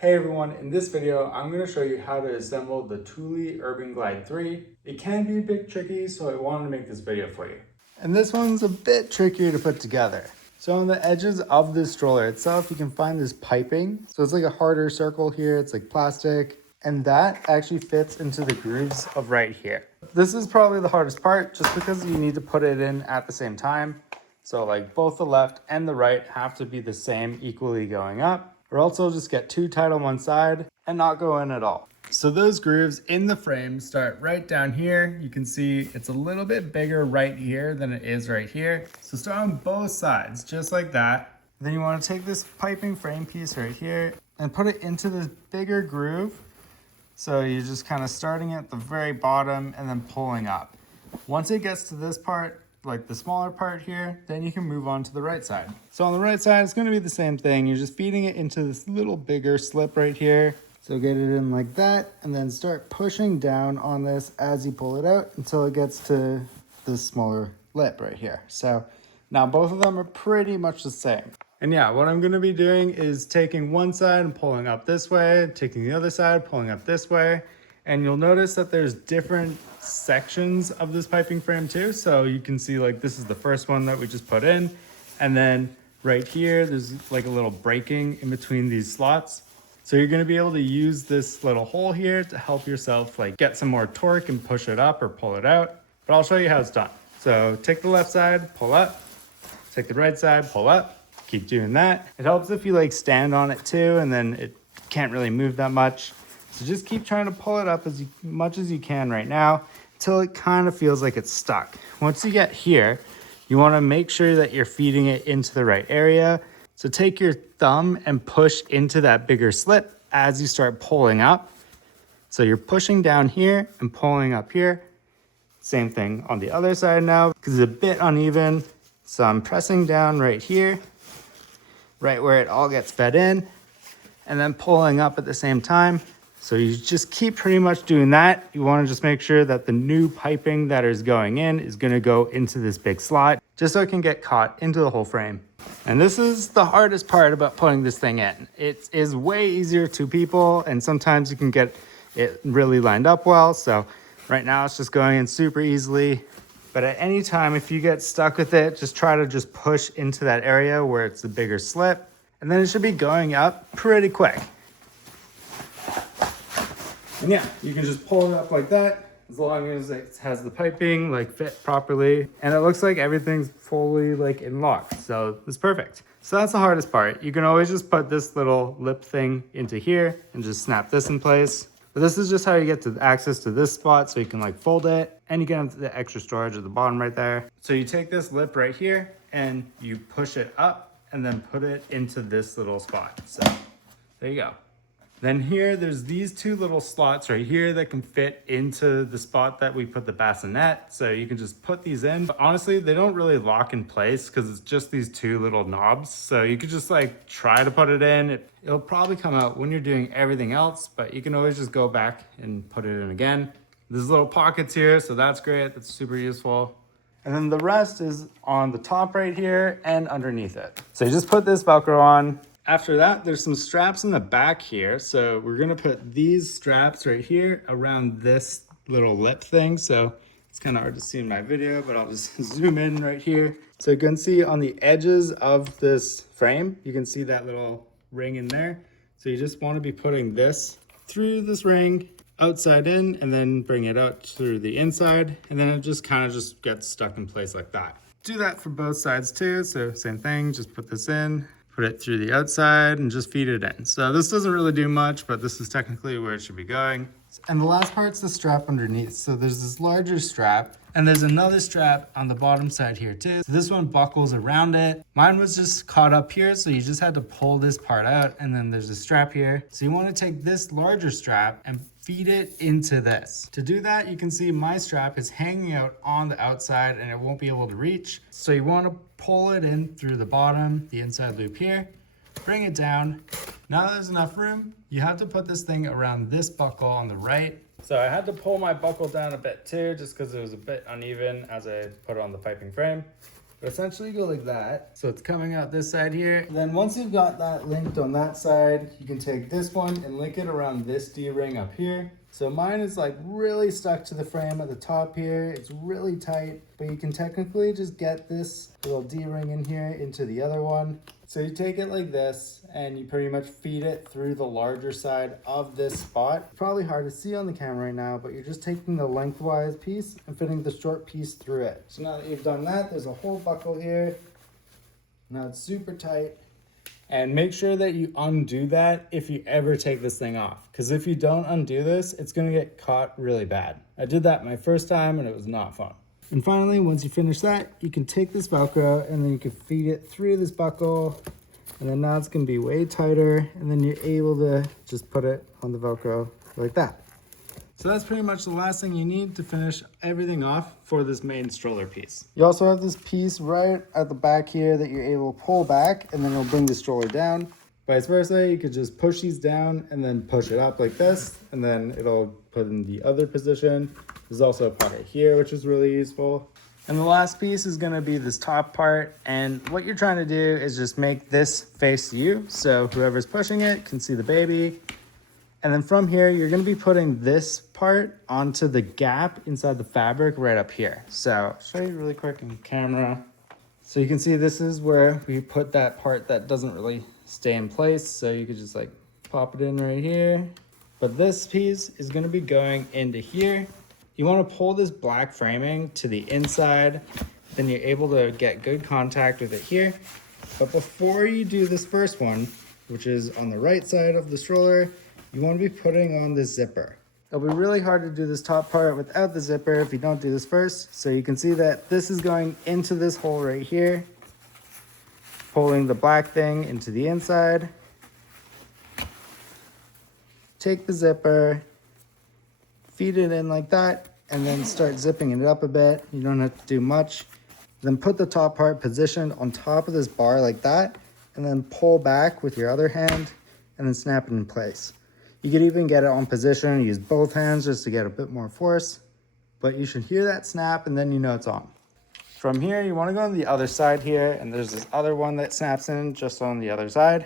Hey everyone, in this video, I'm going to show you how to assemble the Thule Urban Glide 3. It can be a bit tricky, so I wanted to make this video for you. And this one's a bit trickier to put together. So on the edges of the stroller itself, you can find this piping. So it's like a harder circle here, it's like plastic, and that actually fits into the grooves of right here. This is probably the hardest part just because you need to put it in at the same time. So like both the left and the right have to be the same, equally going up, or else it'll just get too tight on one side and not go in at all. So those grooves in the frame start right down here. You can see it's a little bit bigger right here than it is right here. So start on both sides, just like that. Then you want to take this piping frame piece right here and put it into this bigger groove. So you're just kind of starting at the very bottom and then pulling up. Once it gets to this part, like the smaller part here, then you can move on to the right side. So on the right side, it's going to be the same thing. You're just feeding it into this little bigger slip right here. So get it in like that and then start pushing down on this as you pull it out until it gets to this smaller lip right here. So now both of them are pretty much the same. And yeah, what I'm going to be doing is taking one side and pulling up this way, taking the other side, pulling up this way. And you'll notice that there's different sections of this piping frame too. So you can see like this is the first one that we just put in. And then right here, there's like a little breaking in between these slots. So you're gonna be able to use this little hole here to help yourself like get some more torque and push it up or pull it out. But I'll show you how it's done. So take the left side, pull up, take the right side, pull up, keep doing that. It helps if you like stand on it too, and then it can't really move that much. So just keep trying to pull it up as much as you can right now until it kind of feels like it's stuck. Once you get here, you want to make sure that you're feeding it into the right area. So take your thumb and push into that bigger slip as you start pulling up. So you're pushing down here and pulling up here. Same thing on the other side now because it's a bit uneven. So I'm pressing down right here, right where it all gets fed in, and then pulling up at the same time. So you just keep pretty much doing that. You want to just make sure that the new piping that is going in is going to go into this big slot just so it can get caught into the whole frame. And this is the hardest part about putting this thing in. It is way easier to people, and sometimes you can get it really lined up well. So right now it's just going in super easily. But at any time, if you get stuck with it, just try to just push into that area where it's the bigger slip, and then it should be going up pretty quick. And yeah, you can just pull it up like that as long as it has the piping like fit properly. And it looks like everything's fully like in lock. So it's perfect. So that's the hardest part. You can always just put this little lip thing into here and just snap this in place. But this is just how you get to access to this spot. So you can like fold it and you get into the extra storage at the bottom right there. So you take this lip right here and you push it up and then put it into this little spot. So there you go. Then here, there's these two little slots right here that can fit into the spot that we put the bassinet. So you can just put these in. But honestly, they don't really lock in place because it's just these two little knobs. So you could just like try to put it in. It'll probably come out when you're doing everything else, but you can always just go back and put it in again. There's little pockets here, so that's great. That's super useful. And then the rest is on the top right here and underneath it. So you just put this Velcro on. After that, there's some straps in the back here. So we're gonna put these straps right here around this little lip thing. So it's kind of hard to see in my video, but I'll just zoom in right here. So you can see on the edges of this frame, you can see that little ring in there. So you just wanna be putting this through this ring, outside in, and then bring it out through the inside. And then it just kind of just gets stuck in place like that. Do that for both sides too. So same thing, just put this in, put it through the outside and just feed it in. So this doesn't really do much, but this is technically where it should be going. And the last part's the strap underneath. So there's this larger strap and there's another strap on the bottom side here too. So this one buckles around it. Mine was just caught up here. So you just had to pull this part out and then there's a strap here. So you want to take this larger strap and feed it into this. To do that, you can see my strap is hanging out on the outside and it won't be able to reach. So you want to pull it in through the bottom, the inside loop here, bring it down. Now there's enough room, you have to put this thing around this buckle on the right. So I had to pull my buckle down a bit too, just because it was a bit uneven as I put it on the piping frame. But essentially you go like that. So it's coming out this side here. And then once you've got that linked on that side, you can take this one and link it around this D-ring up here. So mine is like really stuck to the frame at the top here. It's really tight, but you can technically just get this little D-ring in here into the other one. So you take it like this and you pretty much feed it through the larger side of this spot. Probably hard to see on the camera right now, but you're just taking the lengthwise piece and fitting the short piece through it. So now that you've done that, there's a whole buckle here. Now it's super tight. And make sure that you undo that if you ever take this thing off. Because if you don't undo this, it's gonna get caught really bad. I did that my first time and it was not fun. And finally, once you finish that, you can take this Velcro and then you can feed it through this buckle. And then now it's gonna be way tighter. And then you're able to just put it on the Velcro like that. So that's pretty much the last thing you need to finish everything off for this main stroller piece. You also have this piece right at the back here that you're able to pull back and then it'll bring the stroller down. Vice versa, you could just push these down and then push it up like this, and then it'll put in the other position. There's also a pocket here, which is really useful. And the last piece is gonna be this top part. And what you're trying to do is just make this face you. So whoever's pushing it can see the baby. And then from here, you're gonna be putting this part onto the gap inside the fabric right up here. So I'll show you really quick in camera. So you can see this is where we put that part that doesn't really stay in place. So you could just like pop it in right here. But this piece is gonna be going into here. You wanna pull this black framing to the inside, then you're able to get good contact with it here. But before you do this first one, which is on the right side of the stroller, you wanna be putting on this zipper. It'll be really hard to do this top part without the zipper if you don't do this first. So you can see that this is going into this hole right here, pulling the black thing into the inside. Take the zipper, feed it in like that, and then start zipping it up a bit. You don't have to do much. Then put the top part positioned on top of this bar like that, and then pull back with your other hand, and then snap it in place. You could even get it on position, use both hands just to get a bit more force, but you should hear that snap and then you know it's on. From here, you wanna go on the other side here, and there's this other one that snaps in just on the other side.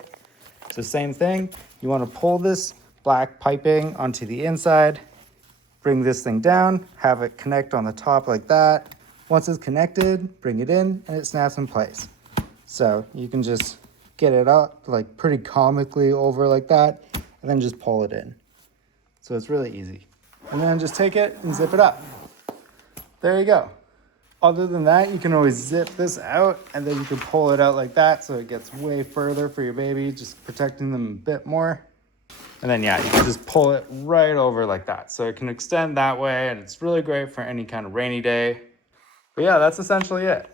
It's the same thing. You wanna pull this black piping onto the inside, bring this thing down, have it connect on the top like that. Once it's connected, bring it in and it snaps in place. So you can just get it up like pretty comically over like that, and then just pull it in. So it's really easy. And then just take it and zip it up. There you go. Other than that, you can always zip this out and then you can pull it out like that so it gets way further for your baby, just protecting them a bit more. And then yeah, you can just pull it right over like that. So it can extend that way and it's really great for any kind of rainy day. But yeah, that's essentially it.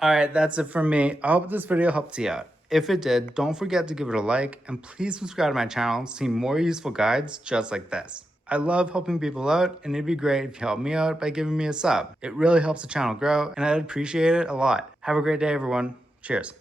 All right, that's it from me. I hope this video helped you out. If it did, don't forget to give it a like and please subscribe to my channel to see more useful guides just like this. I love helping people out and it'd be great if you help me out by giving me a sub. It really helps the channel grow and I'd appreciate it a lot. Have a great day, everyone. Cheers.